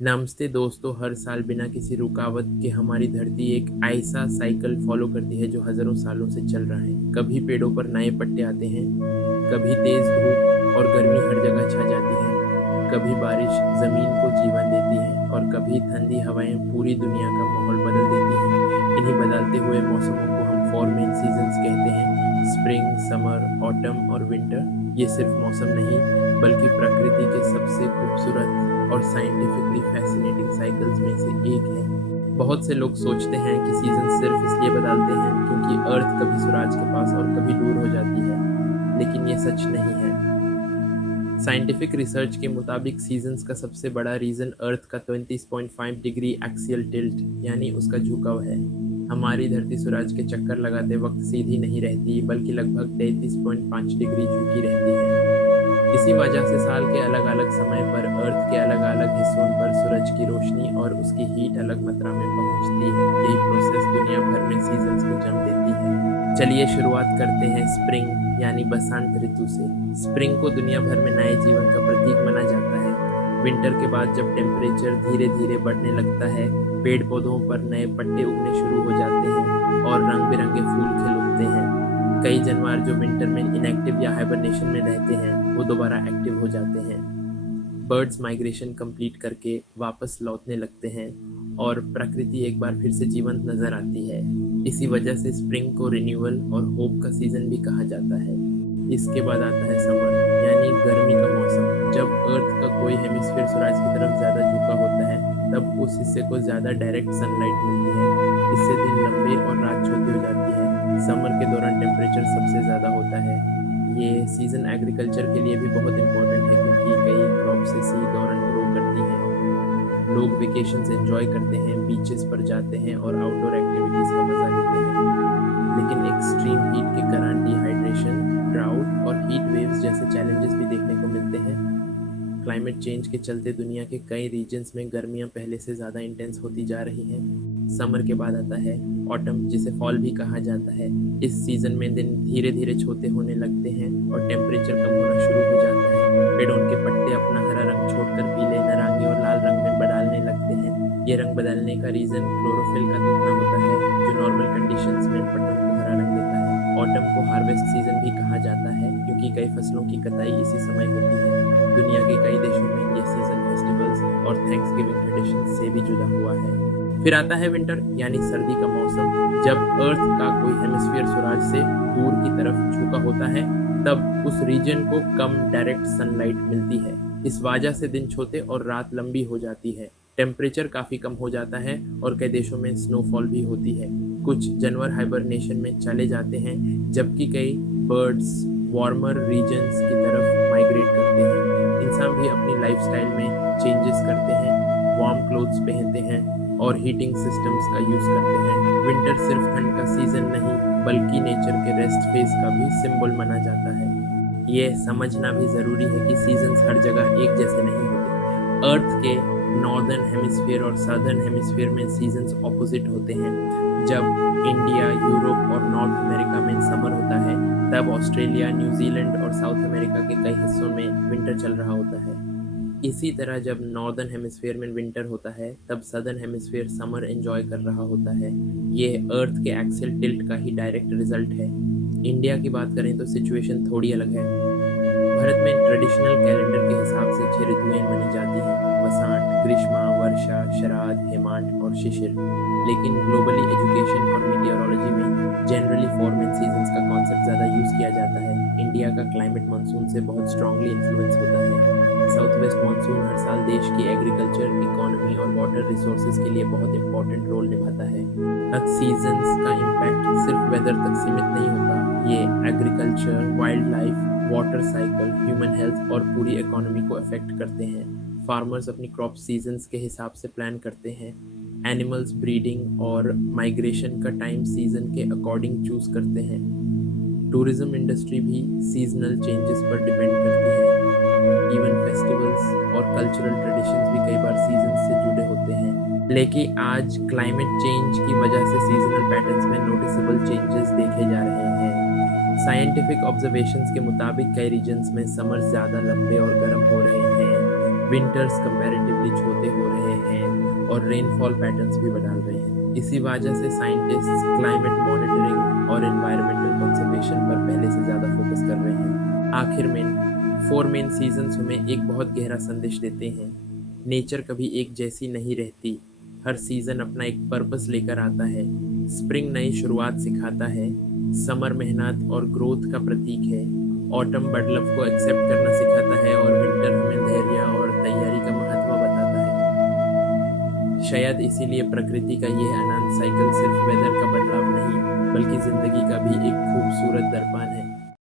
नमस्ते दोस्तों, हर साल बिना किसी रुकावट के हमारी धरती एक ऐसा साइकिल फॉलो करती है जो हजारों सालों से चल रहा है। कभी पेड़ों पर नए पत्ते आते हैं, कभी तेज धूप और गर्मी हर जगह छा जाती है, कभी बारिश जमीन को जीवन देती है और कभी ठंडी हवाएं पूरी दुनिया का माहौल बदल देती हैं। इन्हीं बदलते हुए मौसमों को हम फोर मेन सीजन्स कहते हैं: स्प्रिंग, समर, ऑटम और विंटर। ये सिर्फ मौसम नहीं, बल्कि प्रकृति के सबसे खूबसूरत और साइंटिफिकली फैसिनेटिंग साइकिल्स में से एक है। बहुत से लोग सोचते हैं कि सीजन सिर्फ इसलिए बदलते हैं क्योंकि अर्थ कभी सूरज के पास और कभी दूर हो जाती है, लेकिन ये सच नहीं है। साइंटिफिक रिसर्च के मुताबिक सीजन्स का सबसे बड़ा रीज़न अर्थ का 20.5 डिग्री एक्सियल टिल्ट यानी उसका झुकाव है। हमारी धरती सूरज के चक्कर लगाते वक्त सीधी नहीं रहती, बल्कि लगभग 33.5 डिग्री झुकी रहती है। इसी वजह से साल के अलग अलग समय पर अर्थ के अलग अलग हिस्सों पर सूरज की रोशनी और उसकी हीट अलग मात्रा में पहुंचती है। यही प्रोसेस दुनिया भर में सीजन्स को जन्म देती है। चलिए शुरुआत करते हैं स्प्रिंग यानी बसंत ऋतु से। स्प्रिंग को दुनिया भर में नए जीवन का प्रतीक माना जाता है। विंटर के बाद जब टेम्परेचर धीरे धीरे बढ़ने लगता है, पेड़ पौधों पर नए पत्ते उगने शुरू हो जाते हैं और रंग बिरंगे फूल खिल उठते हैं। कई जानवर जो विंटर में इनएक्टिव या हाइबरनेशन में रहते हैं, वो दोबारा एक्टिव हो जाते हैं। बर्ड्स माइग्रेशन कंप्लीट करके वापस लौटने लगते हैं और प्रकृति एक बार फिर से जीवंत नजर आती है। इसी वजह से स्प्रिंग को रिन्यूअल और होप का सीजन भी कहा जाता है। इसके बाद आता है समर यानी गर्मी का मौसम। जब अर्थ का कोई हेमिस्फीयर सूरज की तरफ ज़्यादा झुका होता है, तब उस हिस्से को ज़्यादा डायरेक्ट सनलाइट मिलती है। इससे दिन लंबे और रात छोटी हो जाती है। समर के दौरान टेम्परेचर सबसे ज़्यादा होता है। ये सीज़न एग्रीकल्चर के लिए भी बहुत इम्पोर्टेंट है क्योंकि कई क्रॉप से सीड और ग्रो करती हैं। लोग वेकेशंस एंजॉय करते हैं, बीचेस पर जाते हैं और आउटडोर एक्टिविटीज़ का मज़ा लेते हैं। लेकिन एक्सट्रीम हीट के कारण डिहाइड्रेशन, ड्राउट और हीट वेव्स जैसे चैलेंजेस भी देखने को मिलते हैं। क्लाइमेट चेंज के चलते दुनिया के कई रीजन्स में गर्मियां पहले से ज़्यादा इंटेंस होती जा रही हैं। समर के बाद आता है ऑटम, जिसे फॉल भी कहा जाता है। इस सीज़न में दिन धीरे धीरे छोटे होने लगते हैं और टेम्परेचर कम होना शुरू हो जाता है। पेड़ों के पत्ते अपना हरा रंग छोड़कर पीले, नारंगी और लाल रंग में बदलने लगते हैं। ये रंग बदलने का रीज़न क्लोरोफिल का टूटना होता है, जो नॉर्मल कंडीशंस में पत्तों को हरा रंग देता है। ऑटम को हार्वेस्ट सीजन भी कहा जाता है क्योंकि कई फसलों की कटाई इसी समय होती है। दुनिया के कई देशों में ये सीजन फेस्टिवल्स और थैंक्सगिविंग ट्रेडिशन से भी जुड़ा हुआ है। फिर आता है विंटर यानी सर्दी का मौसम। जब अर्थ का कोई हेमिस्फीयर सूरज से दूर की तरफ झुका होता है, तब उस रीजन को कम डायरेक्ट सनलाइट मिलती है। इस वजह से दिन छोटे और रात लंबी हो जाती है। टेम्परेचर काफ़ी कम हो जाता है और कई देशों में स्नोफॉल भी होती है। कुछ जानवर हाइबरनेशन में चले जाते हैं, जबकि कई बर्ड्स वार्मर रीजन्स की तरफ माइग्रेट करते हैं। इंसान भी अपनी लाइफस्टाइल में चेंजेस करते हैं, वार्म क्लोथ्स पहनते हैं और हीटिंग सिस्टम्स का यूज़ करते हैं। विंटर सिर्फ ठंड का सीज़न नहीं, बल्कि नेचर के रेस्ट फेज का भी सिंबल माना जाता है। ये समझना भी ज़रूरी है कि सीजन्स हर जगह एक जैसे नहीं होते। अर्थ के नॉर्दर्न हेमिस्फीयर और सदर्न हेमिस्फीयर में सीजन्स ऑपोजिट होते हैं। जब इंडिया, यूरोप और नॉर्थ अमेरिका में समर होता है, तब ऑस्ट्रेलिया, न्यूजीलैंड और साउथ अमेरिका के कई हिस्सों में विंटर चल रहा होता है। इसी तरह जब नॉर्दर्न हेमिस्फीयर में विंटर होता है, तब सदर्न हेमिस्फीयर समर एंजॉय कर रहा होता है। ये अर्थ के एक्सियल टिल्ट का ही डायरेक्ट रिजल्ट है। इंडिया की बात करें तो सिचुएशन थोड़ी अलग है। भारत में ट्रेडिशनल कैलेंडर के हिसाब से 6 ऋतुएं मानी जाती हैं: वसंत, ग्रीष्मा, वर्षा, शरद, हेमंत और शिशिर। लेकिन ग्लोबली एजुकेशन और मीटियोरोलॉजी में जनरली 4 मेन सीजन्स का कॉन्सेप्ट ज़्यादा यूज़ किया जाता है। इंडिया का क्लाइमेट मानसून से बहुत स्ट्रांगली इन्फ्लुएंस होता है। साउथ वेस्ट मानसून हर साल देश की एग्रीकल्चर, इकोनॉमी और वाटर रिसोर्सेज के लिए बहुत इंपॉर्टेंट रोल निभाता है। अब सीजन्स का इम्पैक्ट सिर्फ वेदर तक सीमित नहीं होता। ये agriculture, wild life, water cycle, human health और पूरी इकोनॉमी को अफेक्ट करते हैं। फार्मर्स अपनी क्रॉप सीजन्स के हिसाब से प्लान करते हैं। एनिमल्स ब्रीडिंग और माइग्रेशन का टाइम सीजन के अकॉर्डिंग चूज करते हैं। टूरिज्म इंडस्ट्री भी सीजनल चेंजेस पर डिपेंड करती है। इवन फेस्टिवल्स और कल्चरल ट्रेडिशंस भी कई बार सीजन से जुड़े होते हैं। लेकिन आज क्लाइमेट चेंज की वजह से सीजनल पैटर्न्स में नोटिसेबल चेंजेस देखे जा रहे हैं। साइंटिफिक ऑब्जर्वेशंस के मुताबिक कई रीजन्स में समर ज़्यादा लंबे और गर्म हो रहे हैं। विंटर्स कंपैरेटिवली छोटे हो रहे हैं और रेनफॉल पैटर्न्स भी बदल रहे हैं। इसी वजह से साइंटिस्ट क्लाइमेट मॉनिटरिंग और एनवायरमेंटल कंजर्वेशन पर पहले से ज़्यादा फोकस कर रहे हैं। आखिर में 4 मेन सीजन्स हमें एक बहुत गहरा संदेश देते हैं। नेचर कभी एक जैसी नहीं रहती। हर सीज़न अपना एक पर्पस लेकर आता है। स्प्रिंग नई शुरुआत सिखाता है, समर मेहनत और ग्रोथ का प्रतीक है, ऑटम बदलाव को एक्सेप्ट करना सिखाता है और विंटर हमें धैर्य और तैयारी का महत्व बताता है। शायद इसीलिए प्रकृति का यह अनंत साइकिल सिर्फ वेदर का बदलाव नहीं, बल्कि ज़िंदगी का भी एक खूबसूरत दर्पण है।